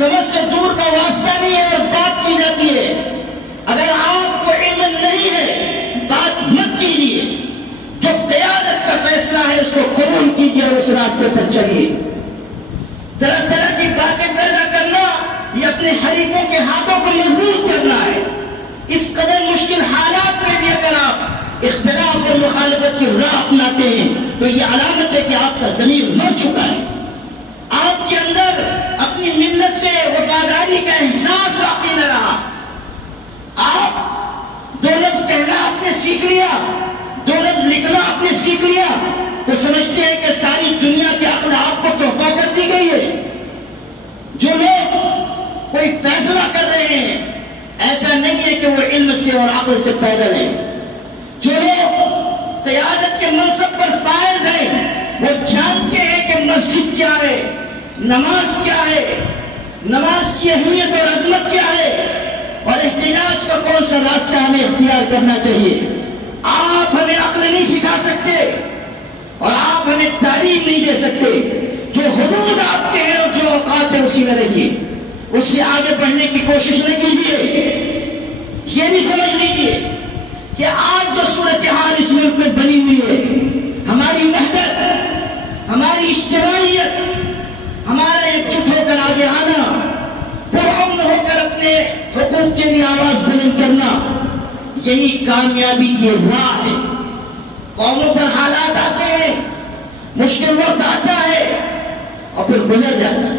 سمجھ سے دور کا واسطہ نہیں ہے اور بات کی جاتی ہے. اگر آپ کو علم نہیں ہے بات مت کیجیے. جو قیادت کا فیصلہ ہے اس کو قبول کیجیے اور اس راستے پر چلیے. طرح طرح کی باتیں پیدا کرنا یہ اپنے حریفوں کے ہاتھوں کو مضبوط کرنا ہے. اس قدر مشکل حالات میں بھی اگر آپ اختلاف اور مخالفت کی راہ اپناتے ہیں تو یہ علامت ہے کہ آپ کا ضمیر مر چکا ہے. آپ کے اندر اپنی ملت سے وفاداری کا احساس باقی نہ رہا. آپ دو لفظ کہنا آپ نے سیکھ لیا, دو لفظ لکھنا آپ نے سیکھ لیا تو سمجھتے ہیں کہ ساری دنیا کے عقل آپ کو تحفہ کر دی گئی ہے. جو لوگ کوئی فیصلہ کر رہے ہیں ایسا نہیں ہے کہ وہ علم سے اور عقل سے پیدل ہیں. جو لوگ قیادت کے منصب پر فائز ہیں وہ جانتے ہیں کہ مسجد کیا ہے, نماز کیا ہے, نماز کی اہمیت اور عظمت کیا ہے اور احتجاج کا کون سا راستہ ہمیں اختیار کرنا چاہیے. آپ ہمیں عقل نہیں سکھا سکتے اور آپ ہمیں تعلیم نہیں دے سکتے. جو حدود آپ کے ہیں اور جو اوقات ہے اسی میں رہیے, اس سے آگے بڑھنے کی کوشش نہ کیجیے. یہ بھی سمجھ لیجیے کہ آج جو صورتحال اس ملک میں بنی ہوئی ہے, ہماری وحدت, ہماری اجتماعیت, ہمارا ایکجٹ ہو کر آگے آنا, پرامن ہو کر اپنے حقوق کے لیے آواز بلند کرنا, یہی کامیابی کی راہ ہے. قوموں پر حالات آتے ہیں, مشکل وقت آتا ہے اور پھر گزر جاتا ہے.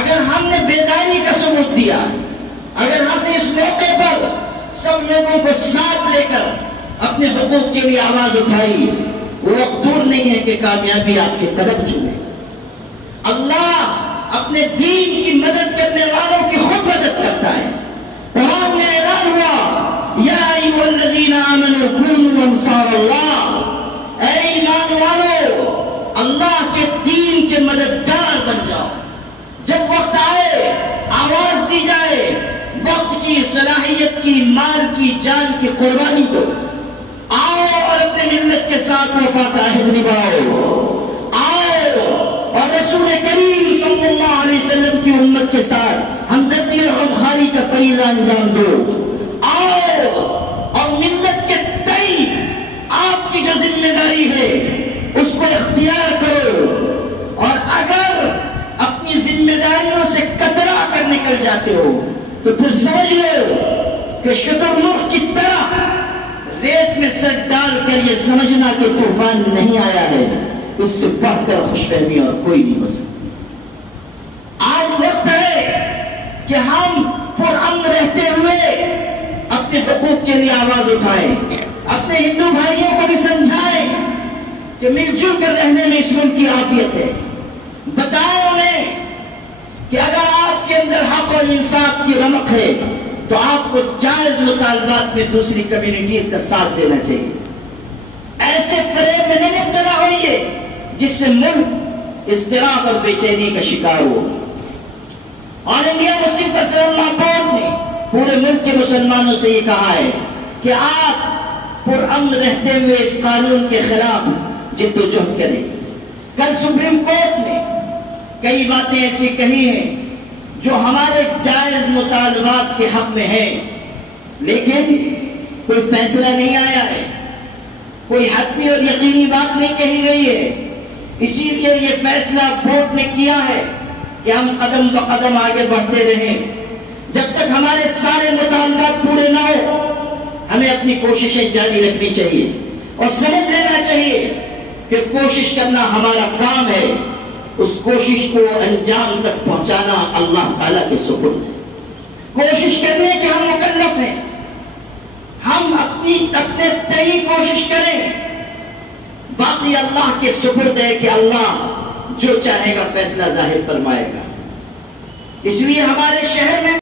اگر ہم نے بیداری کا ثبوت دیا, اگر ہم نے اس موقع پر سب لوگوں کو ساتھ لے کر اپنے حقوق کے لیے آواز اٹھائی, وہ وقت دور نہیں ہے کہ کامیابی آپ کے قدم چومے. اللہ اپنے دین کی مدد کرنے والوں کی خود مدد کرتا ہے. قرآن میں اعلان ہوا یا ایھا الذین آمنوا کونوا انصار اللہ, اے ایمان والو اللہ کے دین کے مددگار بن جاؤ. جب وقت آئے آواز دی جائے, وقت کی, صلاحیت کی, مال کی, جان کی قربانی دو. آؤ اور اپنے ملت کے ساتھ وفا کا عہد نبھاؤ. آؤ اور رسول کریم صلی اللہ علیہ وسلم کی امت کے ساتھ ہمدردی اور غمخواری کا فریضہ انجام دو. آؤ اور ملت کے تئیں آپ کی جو ذمہ داری ہے اس کو اختیار کرو. اور اگر اپنی ذمہ داریوں سے کترا کر نکل جاتے ہو تو پھر سمجھ لو کہ شترمرغ کی طرح ریت میں سر ڈال کر یہ سمجھنا کہ طوفان نہیں آیا ہے, اس سے بڑھ کر خوش فہمی اور کوئی نہیں ہو سکتی. آج وقت ہے کہ ہم پرامن رہتے ہوئے اپنے حقوق کے لیے آواز اٹھائیں, اپنے ہندو بھائیوں کو بھی سمجھائیں کہ مل جل کر رہنے میں اس ملک کی عافیت ہے. بتائیں انہیں کہ اگر آپ کے اندر حق اور انصاف کی رمق ہے تو آپ کو جائز مطالبات میں دوسری کمیونٹیز کا ساتھ دینا چاہیے. ایسے فریب میں نہیں مبتلا ہوئیے جس سے ملک اضطراب اور بے چینی کا شکار ہو. آل انڈیا مسلم پرسنل لا بورڈ نے پورے ملک کے مسلمانوں سے یہ کہا ہے کہ آپ پرامن رہتے ہوئے اس قانون کے خلاف جد و جہد کریں. کل سپریم کورٹ نے کئی باتیں ایسی کہی ہیں جو ہمارے جائز مطالبات کے حق میں ہیں, لیکن کوئی فیصلہ نہیں آیا ہے, کوئی حتمی اور یقینی بات نہیں کہی گئی ہے. اسی لیے یہ فیصلہ کورٹ نے کیا ہے کہ ہم قدم بقدم آگے بڑھتے رہیں. جب تک ہمارے سارے مطالبات پورے نہ ہو ہمیں اپنی کوششیں جاری رکھنی چاہیے اور سمجھ لینا چاہیے کہ کوشش کرنا ہمارا کام ہے, اس کوشش کو انجام تک پہنچانا اللہ تعالیٰ کے سپرد ہے. کوشش کرنے کہ ہم مکلف ہیں, ہم اپنے تئیں کوشش کریں, باقی اللہ کے سپرد ہے کہ اللہ جو چاہے گا فیصلہ ظاہر فرمائے گا. اس لیے ہمارے شہر میں